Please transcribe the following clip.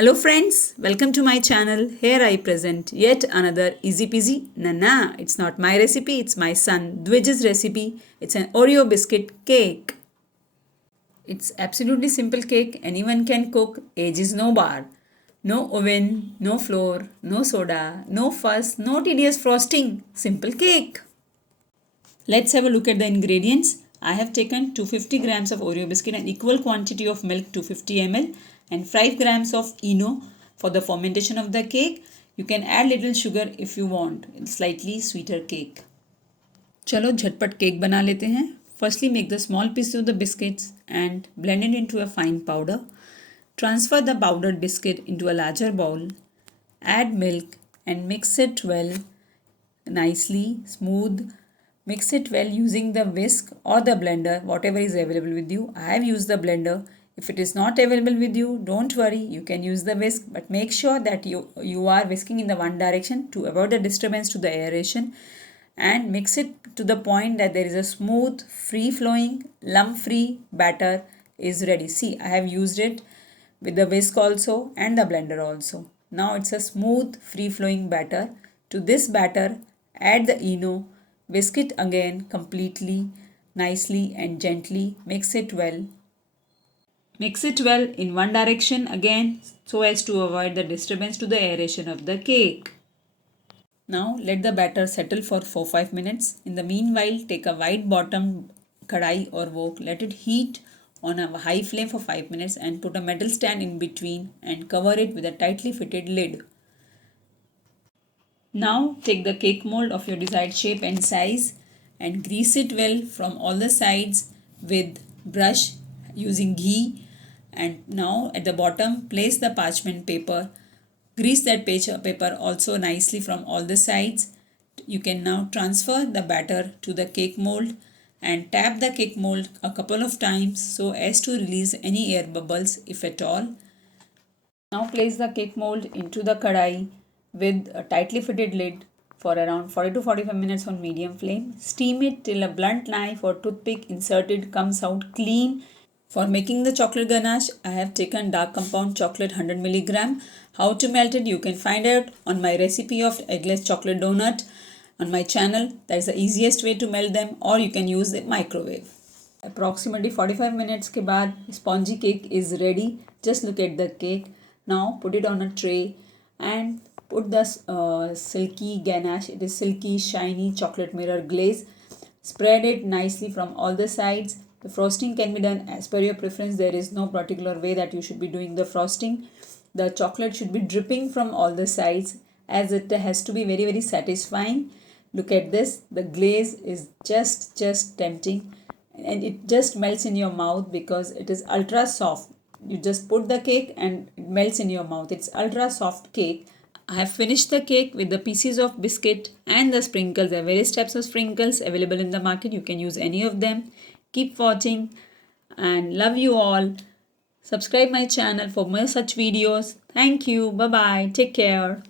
Hello friends, welcome to my channel. Here I present yet another easy peasy. Nah, it's not my recipe, it's my son Dwij's recipe. It's an Oreo biscuit cake. It's absolutely simple cake, anyone can cook, age is no bar. No oven, no flour, no soda, no fuss, no tedious frosting. Simple cake. Let's have a look at the ingredients. I have taken 250 grams of Oreo biscuit and equal quantity of milk 250 ml and 5 grams of ENO for the fermentation of the cake. You can add little sugar if you want. It's slightly sweeter cake. चलो झटपट cake बना लेते हैं. Firstly, make the small pieces of the biscuits and blend it into a fine powder. Transfer the powdered biscuit into a larger bowl. Add milk and mix it well, nicely, smooth. Mix it well using the whisk or the blender, whatever is available with you. I have used the blender. If it is not available with you, don't worry, you can use the whisk, but make sure that you are whisking in the one direction to avoid the disturbance to the aeration, and mix it to the point that there is a smooth, free-flowing, lump-free batter is ready. See, I have used it with the whisk also and the blender also. Now it's a smooth, free-flowing batter. To this batter, add the ENO. Whisk it again completely, nicely and gently. Mix it well. Mix it well in one direction again so as to avoid the disturbance to the aeration of the cake. Now let the batter settle for 4-5 minutes. In the meanwhile, take a wide bottom kadai or wok. Let it heat on a high flame for 5 minutes and put a metal stand in between and cover it with a tightly fitted lid. Now take the cake mold of your desired shape and size and grease it well from all the sides with brush using ghee, and now at the bottom place the parchment paper. Grease that paper also nicely from all the sides. You can now transfer the batter to the cake mold and tap the cake mold a couple of times so as to release any air bubbles if at all. Now place the cake mold into the kadai with a tightly fitted lid for around 40 to 45 minutes on medium flame. Steam it till a blunt knife or toothpick inserted comes out clean. For making the chocolate ganache, I have taken dark compound chocolate 100 mg. How to melt it you can find out on my recipe of eggless chocolate donut on my channel. That is the easiest way to melt them, or you can use the microwave. Approximately 45 minutes के बाद spongy cake is ready. Just look at the cake. Now put it on a tray and put the silky ganache. It is silky, shiny chocolate mirror glaze. Spread it nicely from all the sides. The frosting can be done as per your preference. There is no particular way that you should be doing the frosting. The chocolate should be dripping from all the sides as it has to be very satisfying. Look at this. The glaze is just tempting and it just melts in your mouth because it is ultra soft. You just put the cake and it melts in your mouth. It's ultra soft cake. I have finished the cake with the pieces of biscuit and the sprinkles. There are various types of sprinkles available in the market. You can use any of them. Keep watching and love you all. Subscribe my channel for more such videos. Thank you. Bye bye. Take care.